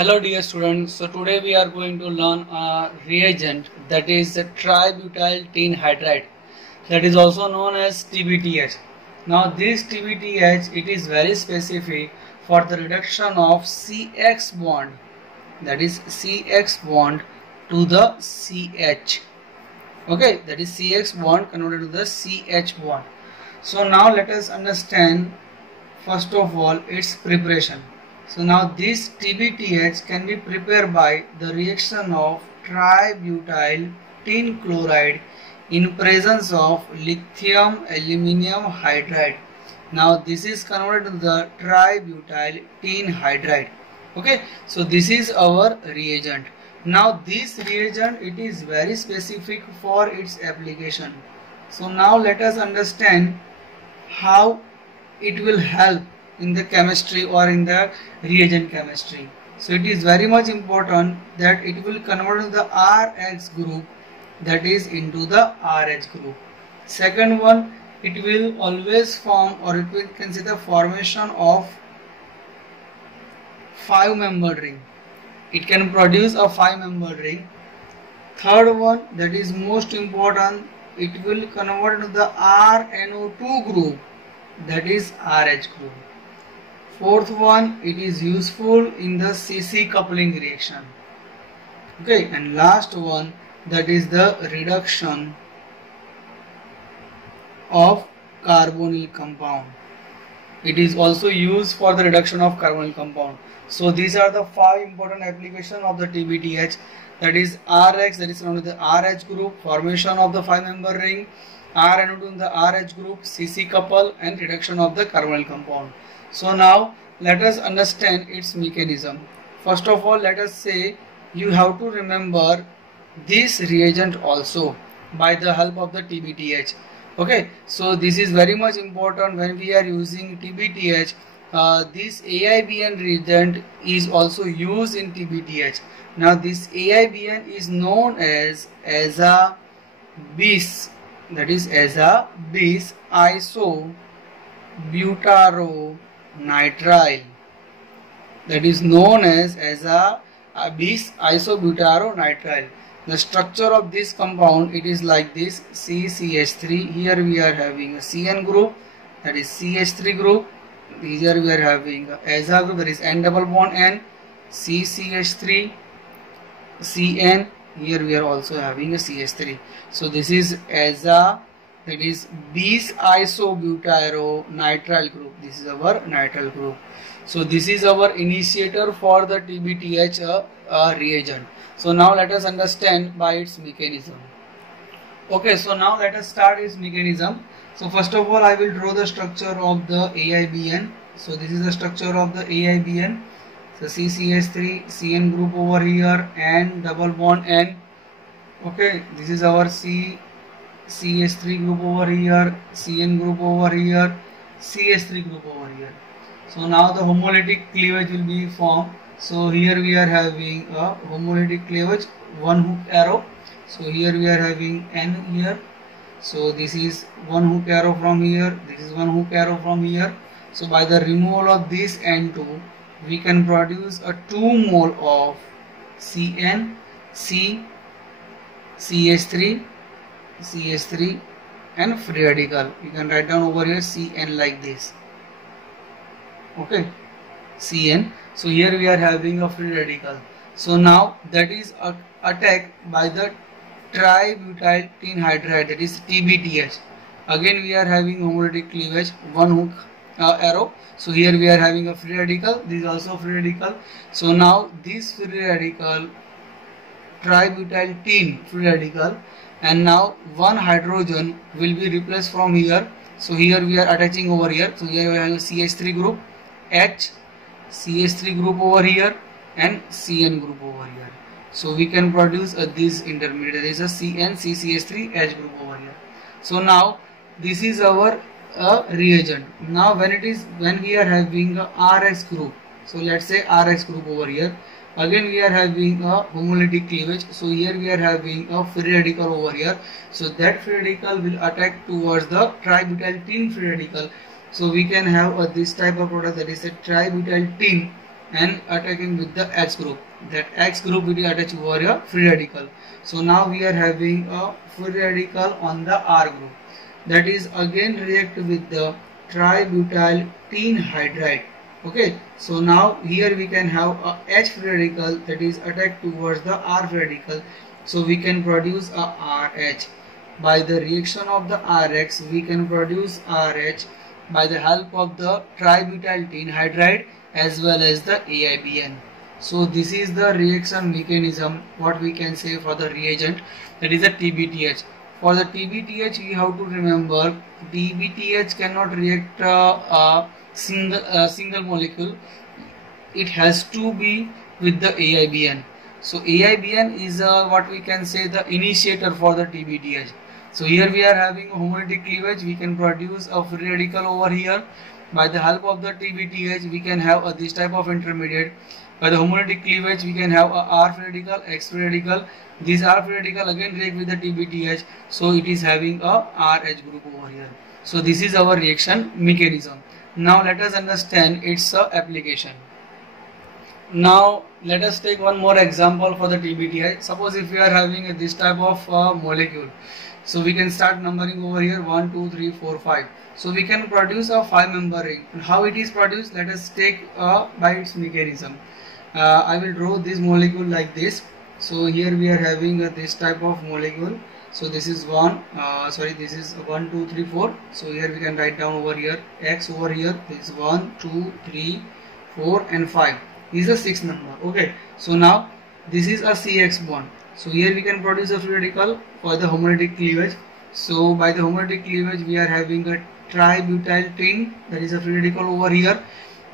Hello dear students, so today we are going to learn a reagent that is the tributyl tin hydride, that is also known as TBTH. Now this TBTH, it is very specific for the reduction of CX bond, that is CX bond to the CH. Okay, that is CX bond converted to the CH bond. So now let us understand first of all its preparation. So now this TBTH can be prepared by the reaction of tributyl tin chloride in presence of lithium aluminum hydride. Now this is converted to the tributyl tin hydride. Okay, so this is our reagent. Now this reagent, it is very specific for its application. So now let us understand how it will help in the chemistry or in the reagent chemistry. So it is very much important that it will convert to the RX group, that is into the RH group. Second one, it will always form, or it will consider formation of 5-membered ring. It can produce a 5-membered ring. Third one, that is most important, it will convert to the RNO2 group, that is RH group. Fourth one, it is useful in the CC coupling reaction. Okay, and last one, that is the reduction of carbonyl compound. It is also used for the reduction of carbonyl compound. So these are the 5 important applications of the TBTH, that is RX, that is known as the RH group, formation of the 5-member ring, RNO2 in the RH group, CC couple, and reduction of the carbonyl compound. So now let us understand its mechanism. First of all, let us say you have to remember this reagent also by the help of the TBTH. Okay, so this is very much important when we are using TBTH. This AIBN reagent is also used in TBTH. Now this AIBN is known as aza-bis, that is aza-bis isobutyronitride, that is known as aza-bis isobutyronitride. The structure of this compound, it is like this: CCH3. Here we are having a CN group, that is CH3 group. Here we are having a aza group, that is N double bond N, CCH3, CN. Here we are also having a CH3. So this is aza, that is bis isobutyronitride group. This is our nitrile group. So this is our initiator for the TBTH reagent. So now let us understand by its mechanism. Okay, so now let us start its mechanism. So first of all, I will draw the structure of the AIBN. So this is the structure of the AIBN. So CCH3, CN group over here, and double bond N. Okay, this is our CH3 group over here, CN group over here, CH3 group over here. So now the homolytic cleavage will be formed. So here we are having a homolytic cleavage, one hook arrow. So here we are having N here. So this is one hook arrow from here, this is one hook arrow from here. So by the removal of this N2, we can produce a 2 mole of CN, C, CH3, CH3 and free radical. You can write down over here CN like this. Okay, CN. So here we are having a free radical. So now that is attacked by the tributyl tin hydride, that is TBTH. Again we are having homolytic cleavage, one hook arrow. So here we are having a free radical, this is also free radical. So now this free radical, tributyl tin free radical, and now one hydrogen will be replaced from here. So here we are attaching over here. So here we are having CH3 group, H, CH3 group over here, and CN group over here. So we can produce this intermediate, there is a CN, CCH3, H group over here. So now this is our reagent. Now when we are having a RX group, so let's say RX group over here, again we are having a homolytic cleavage. So here we are having a free radical over here. So that free radical will attack towards the tributyl tin free radical. So we can have this type of product, that is a tributyl tin and attacking with the H group. That X group will attach over a free radical. So now we are having a free radical on the R group. That is again react with the tributyl tin hydride. Okay, so now here we can have a H free radical that is attacked towards the R free radical. So we can produce a RH. By the reaction of the RX, we can produce RH by the help of the tributyl tin hydride as well as the AIBN. So this is the reaction mechanism, what we can say for the reagent, that is a TBTH. For the TBTH we have to remember TBTH cannot react a single molecule, it has to be with the AIBN. So AIBN is what we can say the initiator for the TBTH. So here we are having a homolytic cleavage, we can produce a free radical over here. By the help of the TBTH we can have this type of intermediate. By the homolytic cleavage we can have a R free radical, X free radical. This R free radical again react with the TBTH, so it is having a RH group over here. So this is our reaction mechanism. Now let us understand its application. Now let us take one more example for the TBTH. Suppose if we are having this type of molecule, so we can start numbering over here 1, 2, 3, 4, 5. So we can produce a 5-member ring. How it is produced? Let us take by its mechanism. I will draw this molecule like this. So here we are having this type of molecule. So this is this is 1, 2, 3, 4. So here we can write down over here X over here. This is 1, 2, 3, 4 and 5. This is a 6 number. Okay. So now this is a CX bond. So here we can produce a free radical for the homolytic cleavage. So by the homolytic cleavage we are having a tributyl tin, that is a free radical over here.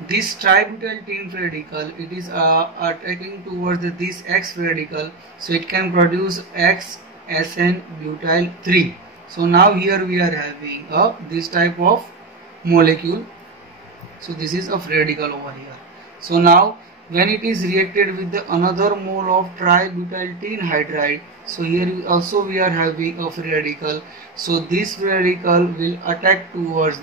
This tributyl tin free radical, it is attacking towards this X free radical, so it can produce X SN butyl 3. So now here we are having this type of molecule. So this is a free radical over here. So now when it is reacted with the another mole of tributyl tin hydride, so here also we are having a free radical. So this free radical will attack towards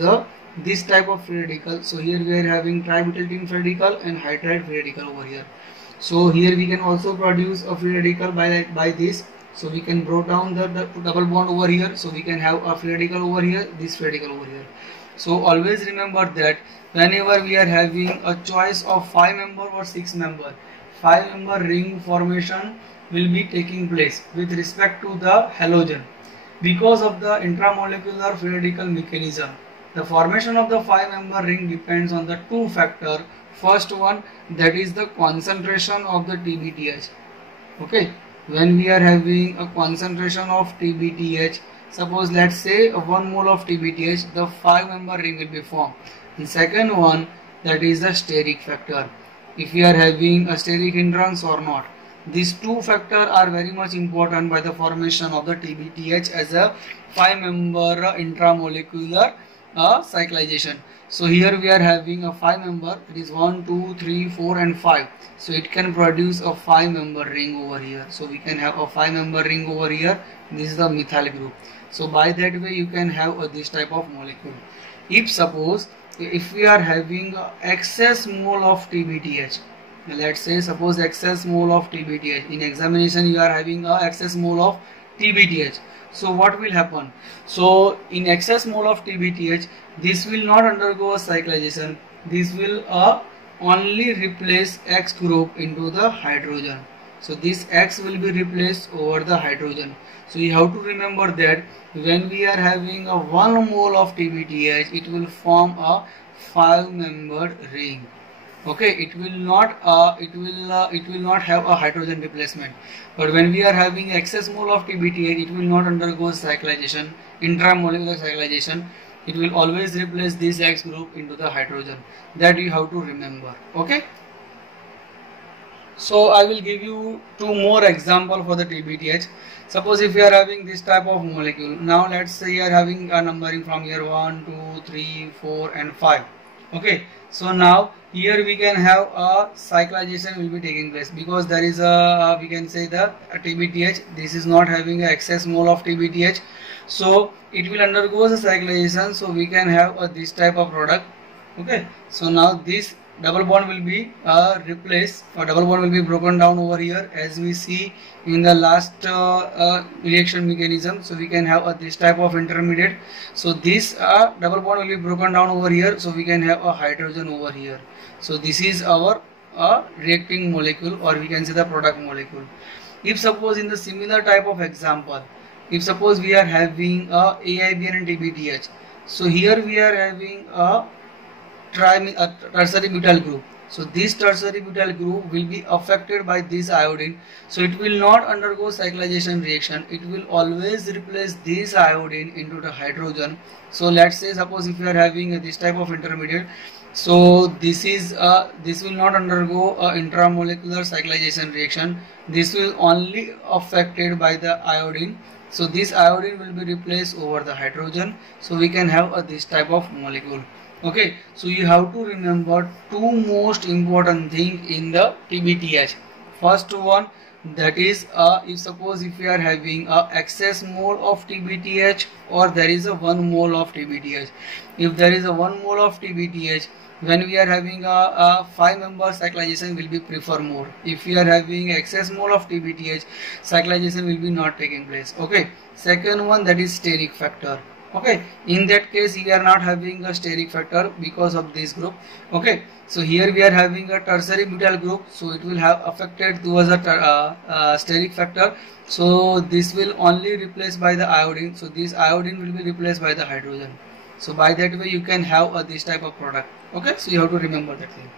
this type of free radical. So here we are having tributyl tin free radical and hydride free radical over here. So here we can also produce a free radical by this. So we can break down the double bond over here. So we can have a free radical over here, this free radical over here. So always remember that whenever we are having a choice of 5-member or 6-member, 5-member ring formation will be taking place with respect to the halogen. Because of the intramolecular free radical mechanism, the formation of the 5-member ring depends on the two factors. First one, that is the concentration of the TBTH. Okay, when we are having a concentration of TBTH, suppose let's say 1 mole of TBTH, the 5-member ring will be formed. The second one, that is the steric factor, if we are having a steric hindrance or not. These two factors are very much important by the formation of the TBTH as a 5-member intramolecular cyclization. So here we are having a 5-member, it is 1, 2, 3, 4 and 5. So it can produce a 5-member ring over here. So we can have a 5-member ring over here. This is the methyl group. So by that way you can have this type of molecule. If we are having excess mole of TBTH, let's say suppose excess mole of TBTH, in examination you are having excess mole of TBTH. So what will happen? So in excess mole of TBTH, this will not undergo a cyclization. This will only replace X group into the hydrogen. So this X will be replaced over the hydrogen. So you have to remember that when we are having a 1 mole of TBTH, it will form a 5-membered ring. Okay, it will not have a hydrogen replacement. But when we are having excess mole of TBTH, it will not undergo cyclization, intramolecular cyclization. It will always replace this X group into the hydrogen. That you have to remember. Okay. So I will give you 2 more examples for the TBTH. Suppose if you are having this type of molecule. Now let's say you are having a numbering from here 1, 2, 3, 4 and 5. Okay. So now here we can have a cyclization will be taking place because there is a we can say the TBTH. This is not having an excess mole of TBTH. So it will undergo a cyclization. So we can have this type of product. Okay. So now this double bond will be replaced, or double bond will be broken down over here, as we see in the last reaction mechanism. So we can have this type of intermediate. So this double bond will be broken down over here, so we can have a hydrogen over here. So this is our reacting molecule, or we can say the product molecule. If suppose in the similar type of example, if suppose we are having a AIBN and TBTH, so here we are having a tertiary butyl group. So this tertiary butyl group will be affected by this iodine. So it will not undergo cyclization reaction. It will always replace this iodine into the hydrogen. So let's say suppose if you are having this type of intermediate, so this will not undergo a intramolecular cyclization reaction. This will only affected by the iodine. So this iodine will be replaced over the hydrogen. So we can have this type of molecule. Okay, so you have to remember two most important thing in the TBTH. First one, that is if suppose if we are having a excess mole of TBTH, or there is a 1 mole of TBTH. If there is a 1 mole of TBTH, when we are having a 5-member cyclization will be prefer more. If we are having excess mole of TBTH, cyclization will be not taking place. Okay, second one, that is steric factor. Okay, in that case we are not having a steric factor because of this group. Okay, so here we are having a tertiary butyl group, so it will have affected towards a steric factor. So this will only replaced by the iodine. So this iodine will be replaced by the hydrogen. So by that way you can have this type of product. Okay, so you have to remember that thing.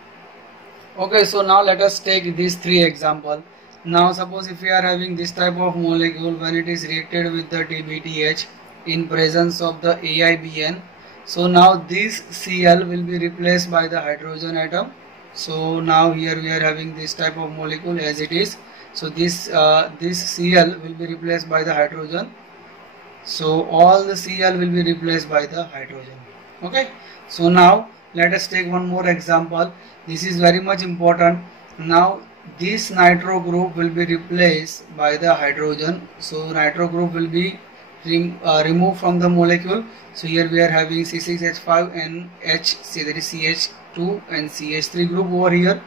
Okay, so now let us take these 3 examples. Now suppose if we are having this type of molecule, when it is reacted with the TBTH in presence of the AIBN, so now this Cl will be replaced by the hydrogen atom. So now here we are having this type of molecule as it is. So this Cl will be replaced by the hydrogen. So all the Cl will be replaced by the hydrogen. Okay, so now let us take one more example. This is very much important. Now this nitro group will be replaced by the hydrogen. So nitro group will be removed from the molecule. So here we are having C6H5 and H, that is CH2 and CH3 group over here.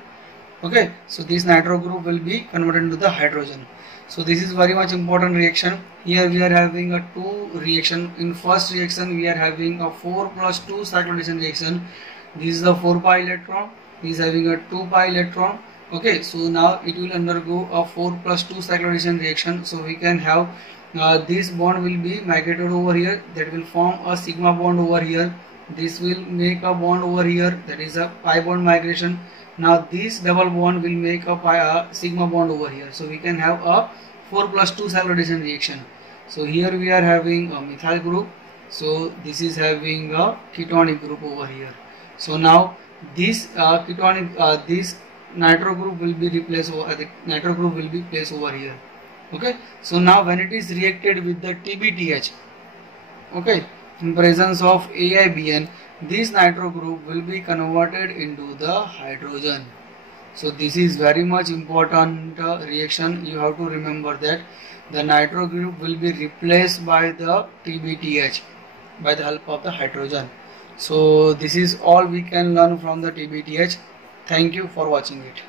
Okay, so this nitro group will be converted into the hydrogen. So this is very much important reaction. Here we are having a 2 reaction. In first reaction we are having a 4 + 2 cyclization reaction. This is the 4 pi electron. This is having a 2 pi electron. Okay, so now it will undergo a 4 + 2 cyclization reaction. So we can have this bond will be migrated over here, that will form a sigma bond over here. This will make a bond over here, that is a pi bond migration. Now this double bond will make a sigma bond over here. So we can have a 4 + 2 cyclization reaction. So here we are having a methyl group. So this is having a ketonic group over here. So now this this nitro group will be replaced, or the nitro group will be placed over here. Okay, so now when it is reacted with the TBTH, okay, in presence of AIBN, this nitro group will be converted into the hydrogen. So this is very much important reaction. You have to remember that the nitro group will be replaced by the TBTH by the help of the hydrogen. So this is all we can learn from the TBTH. Thank you for watching it.